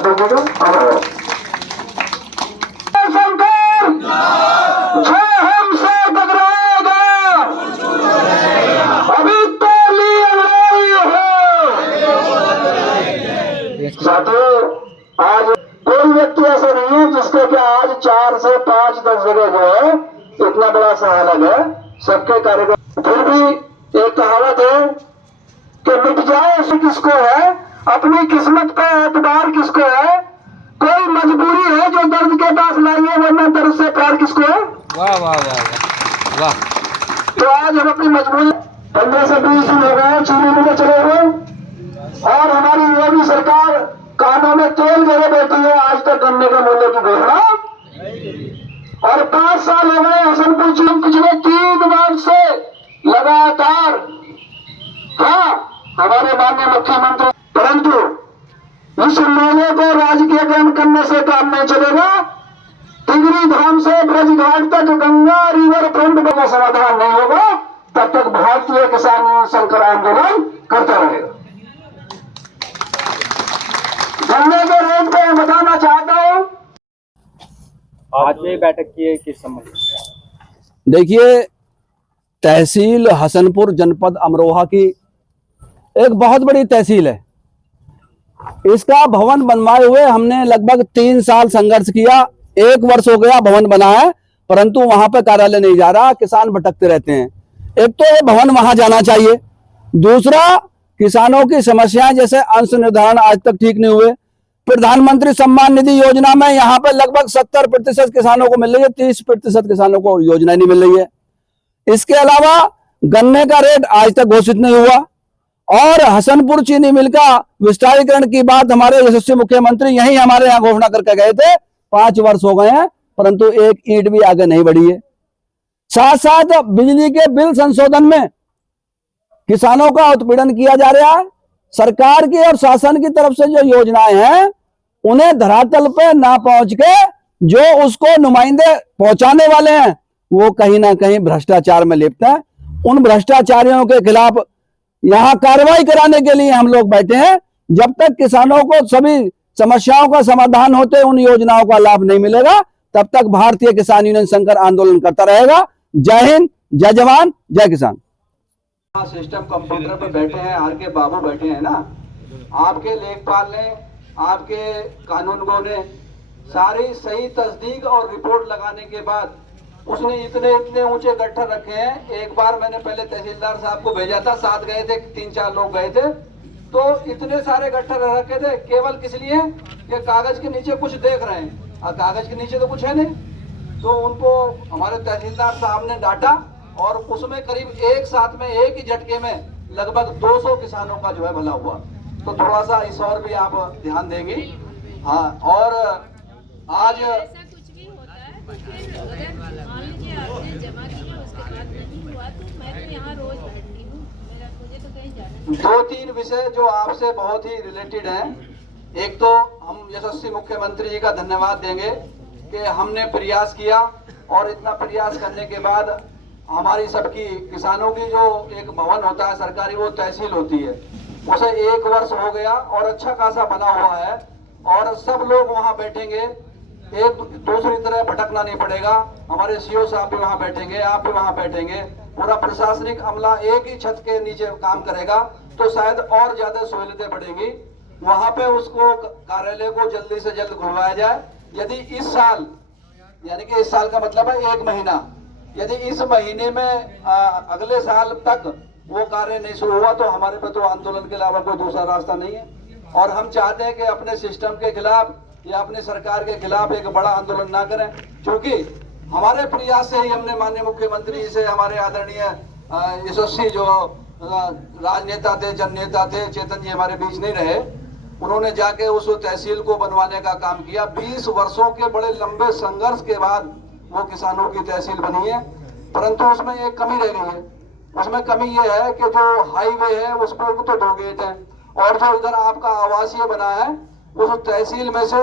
शपथ दे दो। साथियों, आज कोई व्यक्ति ऐसा नहीं है जिसके क्या आज 4 से 5 10 जगह जो है इतना बड़ा सहलग है सबके कार्यक्रम। फिर भी एक कहावत है कि मिट जाए उसे किसको है, अपनी किस्मत पे एतबार किसको है, कोई मजबूरी है जो दर्द के पास लाई है, वरना दर्द से प्यार किसको है। वाह वाह वाह वाह। तो आज हम अपनी मजबूरी 15 से 20 दिन हो गए चीनी मिलें चले हुए, और हमारी योगी सरकार कानों में तेल मेरे बैठी है, आज तक गन्ने के मूल्य की घोषणा। और 5 साल हो गए हसनपुर चीन पिछले 3 वर्ष से लगातार, हाँ हमारे माननीय मुख्यमंत्री, परंतु इस मेले को राजकीयकरण करने से काम नहीं चलेगा। टिगरी धाम से ब्रजघाट तक गंगा रिवर फ्रंट का समाधान नहीं होगा तब तक भारतीय किसान यूनियन संकर आंदोलन करता रहेगा। गन्ने के रेट पे बताना चाहता हूँ। आज में बैठक की है किस संबंध? देखिए, तहसील हसनपुर जनपद अमरोहा की एक बहुत बड़ी तहसील है। इसका भवन बनवाए हुए हमने लगभग 3 साल संघर्ष किया। 1 वर्ष हो गया भवन बना है, परंतु वहां पे कार्यालय नहीं जा रहा, किसान भटकते रहते हैं। एक तो ये भवन वहां जाना चाहिए, दूसरा किसानों की समस्याएं जैसे अंश निर्धारण आज तक ठीक नहीं हुए। प्रधानमंत्री सम्मान निधि योजना में यहाँ पे लगभग 70% किसानों को मिल रही है, 30% किसानों को योजना नहीं मिल रही है। इसके अलावा गन्ने का रेट आज तक घोषित नहीं हुआ, और हसनपुर चीनी मिल का विस्तारीकरण की बात हमारे यशस्वी मुख्यमंत्री यही हमारे यहाँ घोषणा करके गए थे। 5 वर्ष हो गए हैं, परंतु एक ईंट भी आगे नहीं बढ़ी है। साथ साथ बिजली के बिल संशोधन में किसानों का उत्पीड़न किया जा रहा है। सरकार की और शासन की तरफ से जो योजनाएं हैं उन्हें धरातल पे ना पहुंच के जो उसको नुमाइंदे पहुंचाने वाले हैं वो कहीं ना कहीं भ्रष्टाचार में लिप्त हैं। उन भ्रष्टाचारियों के खिलाफ यहां कार्रवाई कराने के लिए हम लोग बैठे हैं। जब तक किसानों को सभी समस्याओं का समाधान होते उन योजनाओं का लाभ नहीं मिलेगा, तब तक भारतीय किसान यूनियन संकर आंदोलन करता रहेगा। जय हिंद, जय जवान, जय किसान। सिस्टम कंप्यूटर पे बैठे हैं, आर के बाबू बैठे हैं ना, आपके लेखपाल ने, आपके कानूनगो ने सारी सही तस्दीक और रिपोर्ट लगाने के बाद उसने इतने ऊंचे गट्ठर रखे हैं। एक बार मैंने पहले तहसीलदार साहब को भेजा था, साथ गए थे, 3-4 लोग गए थे, तो इतने सारे गट्ठर रखे थे केवल किस लिए कि कागज के नीचे कुछ देख रहे हैं, और कागज के नीचे तो कुछ है नहीं। तो उनको हमारे तहसीलदार साहब ने डांटा, और उसमें करीब एक साथ में एक ही झटके में लगभग 200 किसानों का जो है भला हुआ। तो थोड़ा सा इस और भी आप ध्यान देंगे। हाँ, और आज ऐसा कुछ भी होता है तो फिर अगर मान लीजिए आपने जमा किया उसके बाद नहीं हुआ तो मैं तो यहाँ रोज बैठती हूँ, मुझे तो कहीं जाना। 2-3 विषय जो आपसे बहुत ही रिलेटेड हैं। एक तो हम यशस्वी मुख्यमंत्री जी का धन्यवाद देंगे कि हमने प्रयास किया, और इतना प्रयास करने के बाद हमारी सबकी किसानों की जो एक भवन होता है सरकारी, वो तहसील होती है, उसे 1 वर्ष हो गया और अच्छा खासा बना हुआ है, और सब लोग वहाँ बैठेंगे, एक दूसरी तरह भटकना नहीं पड़ेगा। हमारे सीओ साहब भी वहाँ बैठेंगे, आप भी वहाँ बैठेंगे, पूरा प्रशासनिक अमला एक ही छत के नीचे काम करेगा, तो शायद और ज्यादा सहूलियतें बढ़ेंगी। वहाँ पे उसको कार्यालय को जल्दी से जल्द खुलवाया जाए। यदि इस साल, यानी कि इस साल का मतलब है 1 महीना, यदि इस महीने में अगले साल तक वो कार्य नहीं शुरू हुआ तो हमारे पे तो आंदोलन के अलावा कोई दूसरा रास्ता नहीं है। और हम चाहते हैं कि अपने सिस्टम के खिलाफ या अपनी सरकार के खिलाफ एक बड़ा आंदोलन ना करें, क्योंकि हमारे प्रयास से ही हमने माननीय मुख्यमंत्री से, हमारे आदरणीय यशस्वी जो राजनेता थे, जननेता थे, चेतन जी हमारे बीच नहीं रहे, उन्होंने जाके उस तहसील को बनवाने का काम किया। 20 वर्षों के बड़े लंबे संघर्ष के बाद वो किसानों की तहसील बनी है, परंतु उसमें एक कमी रह गई है। उसमें कमी ये है कि जो हाईवे है उस पर तो 2 गेट हैं, और जो इधर आपका आवासीय बना है उस तहसील में से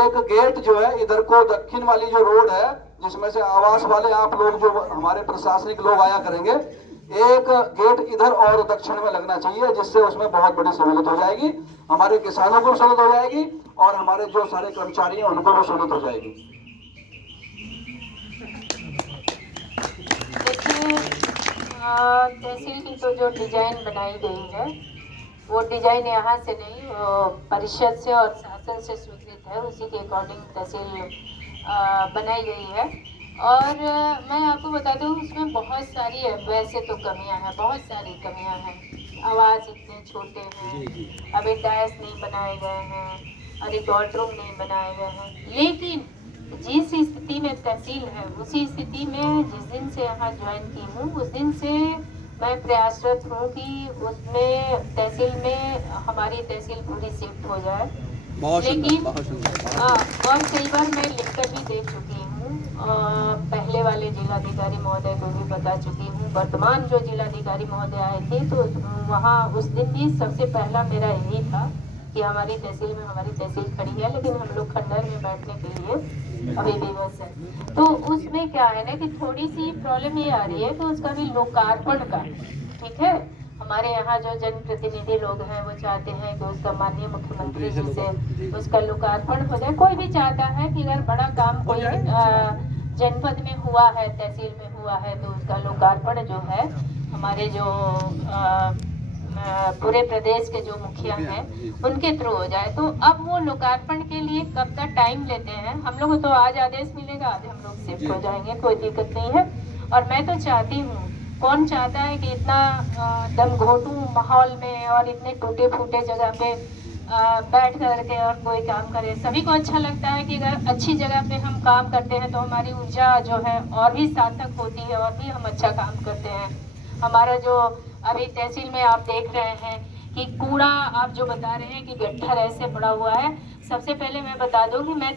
एक गेट जो है इधर को दक्षिण वाली जो रोड है जिसमें से आवास वाले आप लोग जो हमारे प्रशासनिक लोग आया करेंगे, एक गेट इधर और दक्षिण में लगना चाहिए, जिससे उसमें बहुत बड़ी सहूलियत हो जाएगी, हमारे किसानों को सहूलियत हो जाएगी और हमारे जो सारे कर्मचारी हैं उनको भी सहूलियत हो जाएगी। देखिए, तहसील की तो जो डिजाइन बनाई गई है वो डिजाइन यहाँ से नहीं, वो परिषद से और शासन से स्वीकृत है, उसी के अकॉर्डिंग तहसील बनाई गई है। और मैं आपको बता दूँ उसमें बहुत सारी है, वैसे तो कमियां हैं, बहुत सारी कमियां हैं। आवाज़ इतने छोटे हैं, अभी डायस नहीं बनाए गए हैं और रिकॉर्ड रूम नहीं बनाए गए हैं। लेकिन जिस स्थिति में तहसील है उसी स्थिति में जिस दिन से यहाँ ज्वाइन की हूँ उस दिन से मैं प्रयासरत हूँ कि उसमें तहसील में हमारी तहसील पूरी शिफ्ट हो जाए। लेकिन और कई बार मैं लिखकर भी दे चुकी हूँ, पहले वाले जिलाधिकारी महोदय को भी बता चुकी हूँ, वर्तमान जो जिलाधिकारी महोदय आए थे तो वहाँ उस दिन भी सबसे पहला मेरा यही था कि हमारी तहसील में हमारी तहसील खड़ी है, लेकिन हम लोग खंडर में बैठने के लिए अभी विवश है। तो उसमें क्या है ना कि थोड़ी सी प्रॉब्लम ये आ रही है कि उसका भी लोकार्पण का, ठीक है, हमारे यहाँ जो जनप्रतिनिधि लोग हैं वो चाहते हैं कि उसका माननीय मुख्यमंत्री जी से उसका लोकार्पण हो जाए। कोई भी चाहता है कि अगर बड़ा काम कोई जनपद में हुआ है, तहसील में हुआ है, तो उसका लोकार्पण जो है हमारे जो पूरे प्रदेश के जो मुखिया हैं उनके थ्रू हो जाए। तो अब वो लोकार्पण के लिए कब तक टाइम लेते हैं, हम लोग को तो आज आदेश मिलेगा, आज हम लोग शिफ्ट हो जाएंगे, कोई दिक्कत नहीं है। और मैं तो चाहती हूँ, कौन चाहता है कि इतना दमघोटू माहौल में और इतने टूटे फूटे जगह पे बैठ करके और कोई काम करे। सभी को अच्छा लगता है कि अगर अच्छी जगह पे हम काम करते हैं तो हमारी ऊर्जा जो है और भी सार्थक होती है और भी हम अच्छा काम करते हैं। हमारा जो अभी तहसील में आप देख रहे हैं कि कूड़ा आप जो बता रहे हैं कि गट्ठर ऐसे पड़ा हुआ है, सबसे पहले मैं बता दूं कि मैं